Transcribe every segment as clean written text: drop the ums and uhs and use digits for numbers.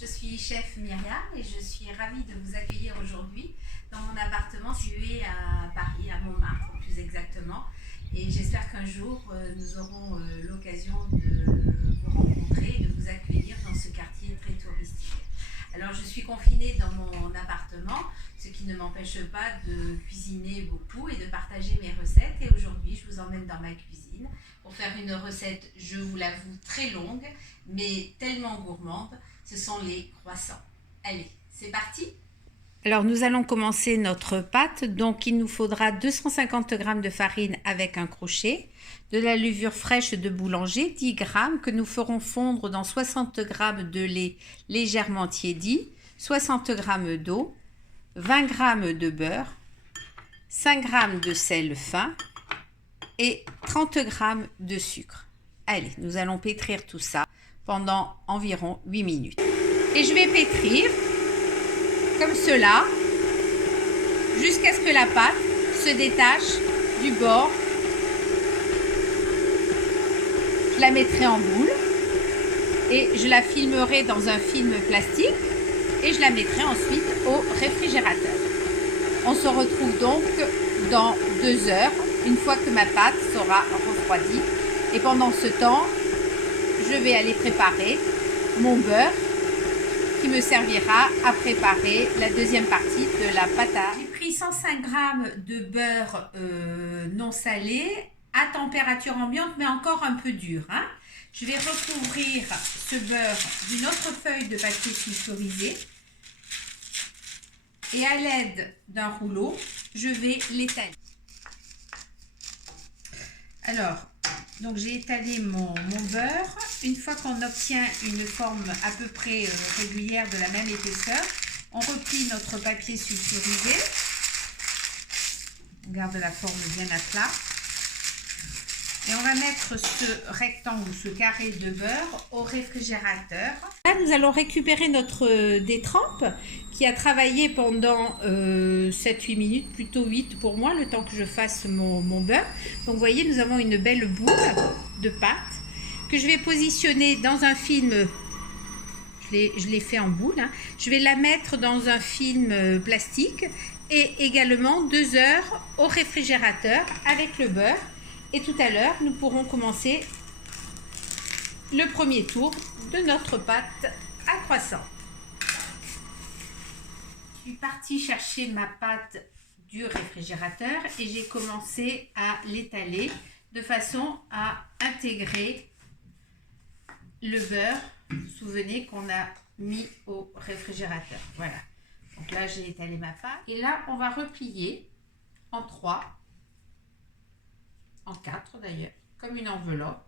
Je suis chef Myriam et je suis ravie de vous accueillir aujourd'hui dans mon appartement situé à Paris, à Montmartre plus exactement. Et j'espère qu'un jour nous aurons l'occasion de vous rencontrer et de vous accueillir dans ce quartier très touristique. Alors je suis confinée dans mon appartement, ce qui ne m'empêche pas de cuisiner beaucoup et de partager mes recettes. Et aujourd'hui, je vous emmène dans ma cuisine pour faire une recette, je vous l'avoue, très longue, mais tellement gourmande. Ce sont les croissants. Allez, c'est parti! Alors nous allons commencer notre pâte. Donc il nous faudra 250 g de farine avec un crochet, de la levure fraîche de boulanger, 10 g que nous ferons fondre dans 60 g de lait légèrement tiédi, 60 g d'eau, 20 g de beurre, 5 g de sel fin et 30 g de sucre. Allez, nous allons pétrir tout ça pendant environ 8 minutes. Et je vais pétrir comme cela jusqu'à ce que la pâte se détache du bord. Je la mettrai en boule et je la filmerai dans un film plastique et je la mettrai ensuite au réfrigérateur. On se retrouve donc dans 2 heures, une fois que ma pâte sera refroidie. Et pendant ce temps, je vais aller préparer mon beurre qui me servira à préparer la deuxième partie de la pâte à. J'ai pris 105 g de beurre non salé à température ambiante, mais encore un peu dur. Je vais recouvrir ce beurre d'une autre feuille de papier sulfurisé et à l'aide d'un rouleau, je vais l'étaler. Alors, donc j'ai étalé mon beurre. Une fois qu'on obtient une forme à peu près régulière de la même épaisseur, on replie notre papier sulfurisé. On garde la forme bien à plat. Et on va mettre ce rectangle, ce carré de beurre au réfrigérateur. Là, nous allons récupérer notre détrempe qui a travaillé pendant 7-8 minutes, plutôt 8 pour moi, le temps que je fasse mon beurre. Donc, vous voyez, nous avons une belle boule de pâte que je vais positionner dans un film. Je l'ai fait en boule. Je vais la mettre dans un film plastique et également 2 heures au réfrigérateur avec le beurre. Et tout à l'heure, nous pourrons commencer le premier tour de notre pâte à croissant. Je suis partie chercher ma pâte du réfrigérateur et j'ai commencé à l'étaler de façon à intégrer le beurre. Vous vous souvenez qu'on a mis au réfrigérateur. Voilà. Donc là, j'ai étalé ma pâte. Et là, on va replier en 3. En 4 d'ailleurs, comme une enveloppe.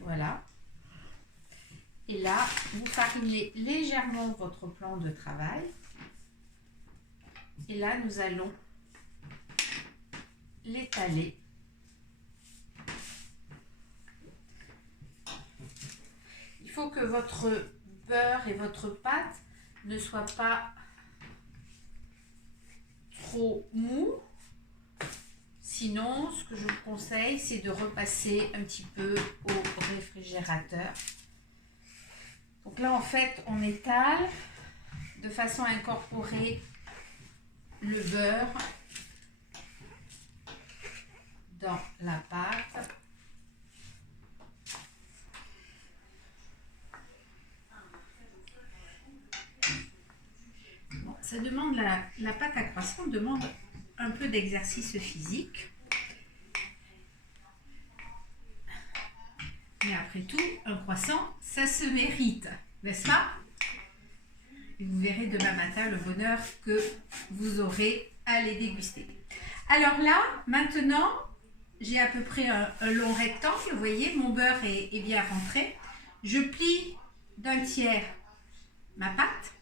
Voilà. Et là, vous farinez légèrement votre plan de travail. Et là, nous allons l'étaler. Il faut que votre beurre et votre pâte ne soient pas trop mou. Sinon, ce que je vous conseille, c'est de repasser un petit peu au réfrigérateur. Donc là, en fait, on étale de façon à incorporer le beurre dans la pâte. Ça demande, la pâte à croissant demande un peu d'exercice physique. Mais après tout, un croissant, ça se mérite, n'est-ce pas? Et vous verrez demain matin le bonheur que vous aurez à les déguster. Alors là, maintenant, j'ai à peu près un long rectangle. Vous voyez, mon beurre est bien rentré. Je plie d'un tiers ma pâte.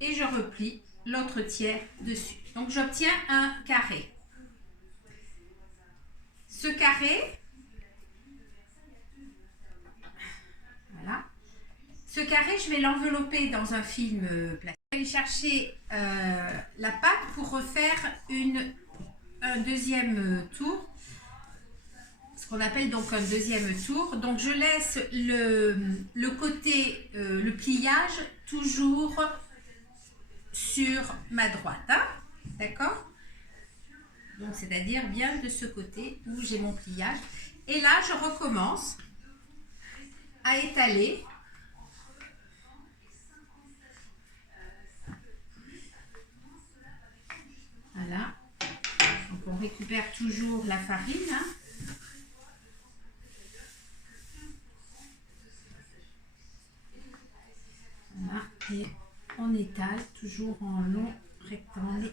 Et je replie l'autre tiers dessus. Donc j'obtiens un carré. Ce carré, voilà. Ce carré, je vais l'envelopper dans un film plastique. Je vais aller chercher la pâte pour refaire un deuxième tour qu'on appelle donc un deuxième tour. Donc je laisse le côté, le pliage toujours sur ma droite, hein, d'accord? Donc c'est-à-dire bien de ce côté où j'ai mon pliage. Et là je recommence à étaler. Voilà. Donc on récupère toujours la farine, hein. Voilà, et on étale toujours en long rectangle.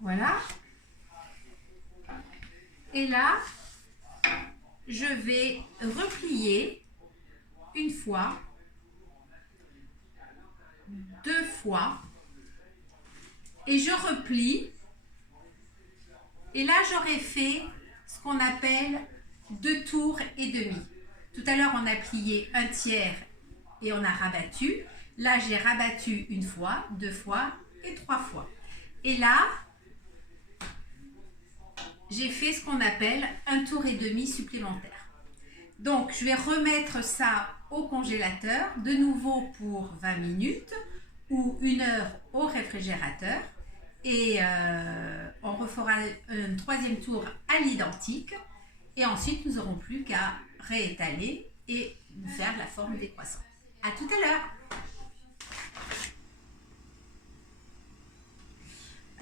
Voilà. Et là, je vais replier une fois, deux fois, et je replie. Et là, j'aurais fait ce qu'on appelle 2 tours et demi. Tout à l'heure, on a plié un tiers et on a rabattu. Là, j'ai rabattu une fois, deux fois et trois fois. Et là, j'ai fait ce qu'on appelle un tour et demi supplémentaire. Donc, je vais remettre ça au congélateur, de nouveau pour 20 minutes ou 1 heure au réfrigérateur. Et on refera un troisième tour à l'identique. Et ensuite, nous n'aurons plus qu'à réétaler et faire la forme des croissants. À tout à l'heure.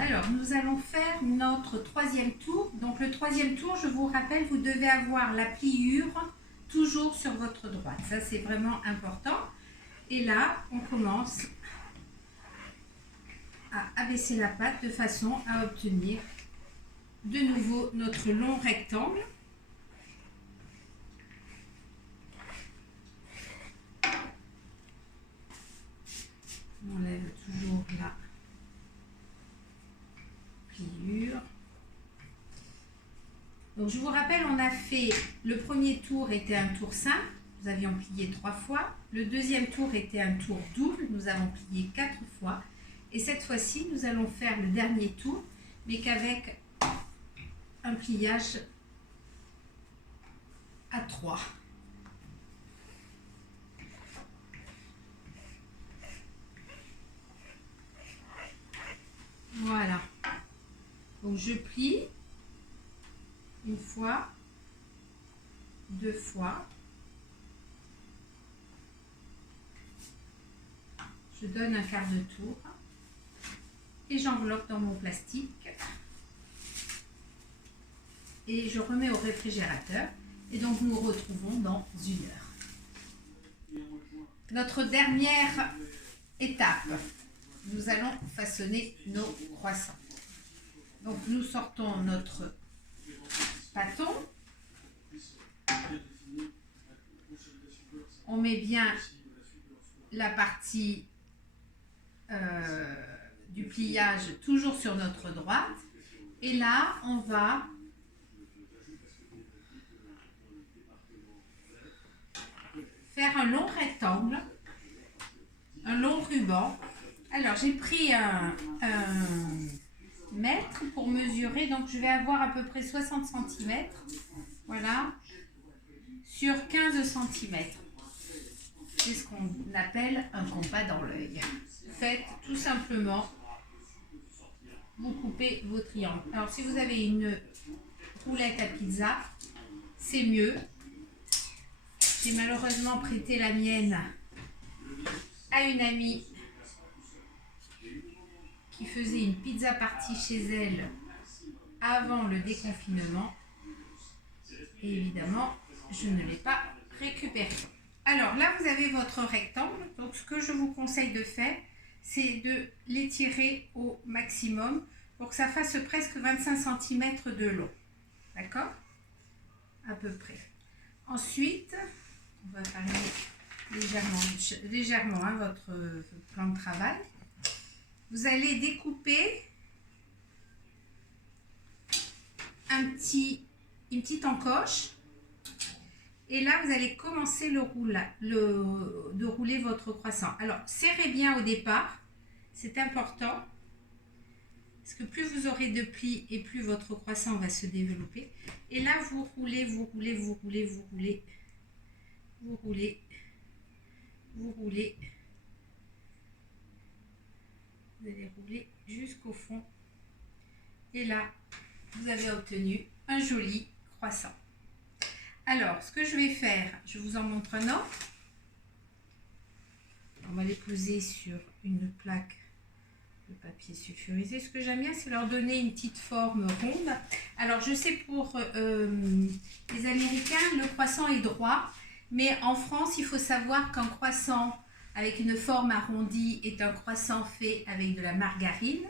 Alors, nous allons faire notre troisième tour. Donc, le troisième tour, je vous rappelle, vous devez avoir la pliure toujours sur votre droite. Ça, c'est vraiment important. Et là, on commence à abaisser la pâte de façon à obtenir de nouveau notre long rectangle. On enlève toujours la pliure. Donc je vous rappelle, on a fait, le premier tour était un tour simple, nous avions plié 3 fois. Le deuxième tour était un tour double, nous avons plié 4 fois. Et cette fois-ci, nous allons faire le dernier tour, mais qu'avec un pliage à 3. Voilà. Donc je plie une fois, deux fois. Je donne un quart de tour et j'enveloppe dans mon plastique et je remets au réfrigérateur. Et donc nous nous retrouvons dans 1 heure. Notre dernière étape, nous allons façonner nos croissants. Donc nous sortons notre pâton, on met bien la partie du pliage toujours sur notre droite et là on va faire un long rectangle, un long ruban. Alors j'ai pris un mètre pour mesurer, donc je vais avoir à peu près 60 cm, voilà, sur 15 cm. C'est ce qu'on appelle un compas dans l'œil. Faites tout simplement, vous coupez vos triangles. Alors si vous avez une roulette à pizza, c'est mieux. J'ai malheureusement prêté la mienne à une amie qui faisait une pizza party chez elle avant le déconfinement. Et évidemment, je ne l'ai pas récupéré. Alors là, vous avez votre rectangle. Donc ce que je vous conseille de faire, c'est de l'étirer au maximum pour que ça fasse presque 25 cm de long. D'accord? À peu près. Ensuite, on va varier légèrement hein, votre plan de travail. Vous allez découper une petite encoche Et là, vous allez commencer de rouler votre croissant. Alors, serrez bien au départ, c'est important. Parce que plus vous aurez de plis et plus votre croissant va se développer. Et là, vous roulez, vous roulez, vous roulez, vous roulez, vous roulez, vous roulez. Vous allez rouler jusqu'au fond. Et là, vous avez obtenu un joli croissant. Alors, ce que je vais faire, je vous en montre un autre. On va les poser sur une plaque de papier sulfurisé. Ce que j'aime bien, c'est leur donner une petite forme ronde. Alors, je sais pour les Américains, le croissant est droit. Mais en France, il faut savoir qu'un croissant avec une forme arrondie est un croissant fait avec de la margarine.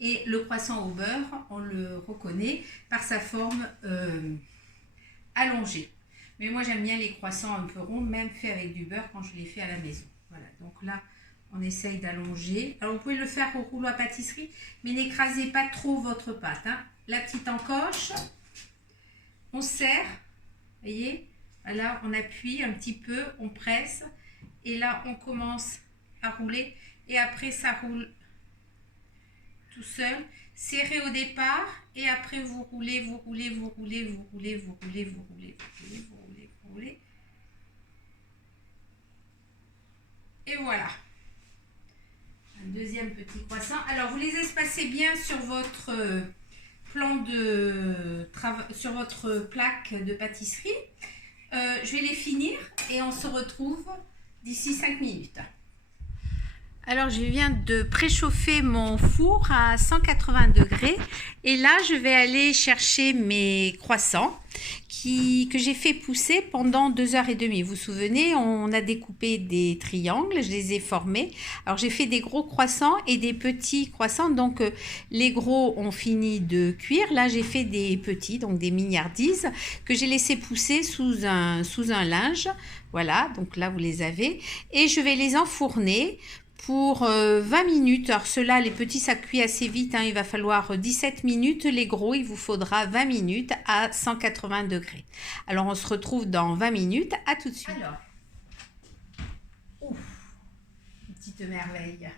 Et le croissant au beurre, on le reconnaît par sa forme allongée. Mais moi, j'aime bien les croissants un peu ronds, même faits avec du beurre quand je les fais à la maison. Voilà, donc là, on essaye d'allonger. Alors, vous pouvez le faire au rouleau à pâtisserie, mais n'écrasez pas trop votre pâte. Hein. La petite encoche, on serre, voyez, là, on appuie un petit peu, on presse, et là, on commence à rouler, et après, ça roule tout seul. Serrez au départ, et après, vous roulez, vous roulez, vous roulez, vous roulez, vous roulez, vous roulez, vous roulez, vous roulez, vous roulez. Et voilà. Un deuxième petit croissant. Alors, vous les espacez bien sur votre plan de travail, sur votre plaque de pâtisserie. Je vais les finir et on se retrouve d'ici 5 minutes. Alors, je viens de préchauffer mon four à 180 degrés et là, je vais aller chercher mes croissants que j'ai fait pousser pendant 2h30. Vous vous souvenez, on a découpé des triangles, je les ai formés. Alors, j'ai fait des gros croissants et des petits croissants. Donc, les gros ont fini de cuire. Là, j'ai fait des petits, donc des mignardises, que j'ai laissé pousser sous un linge. Voilà, donc là, vous les avez. Et je vais les enfourner pour 20 minutes. Alors ceux-là, les petits, ça cuit assez vite. Hein. Il va falloir 17 minutes. Les gros, il vous faudra 20 minutes à 180 degrés. Alors, on se retrouve dans 20 minutes. À tout de suite. Alors, ouf, une petite merveille.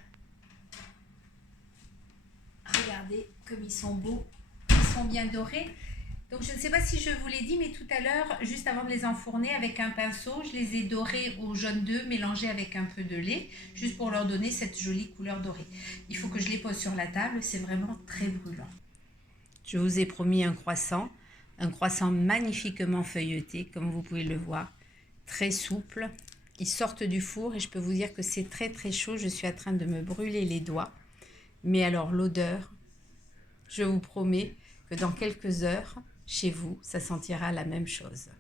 Regardez comme ils sont beaux. Ils sont bien dorés. Donc, je ne sais pas si je vous l'ai dit, mais tout à l'heure, juste avant de les enfourner avec un pinceau, je les ai dorés au jaune d'œuf mélangé avec un peu de lait, juste pour leur donner cette jolie couleur dorée. Il faut que je les pose sur la table, c'est vraiment très brûlant. Je vous ai promis un croissant magnifiquement feuilleté, comme vous pouvez le voir, très souple. Ils sortent du four et je peux vous dire que c'est très très chaud, je suis en train de me brûler les doigts. Mais alors l'odeur, je vous promets que dans quelques heures, chez vous, ça sentira la même chose.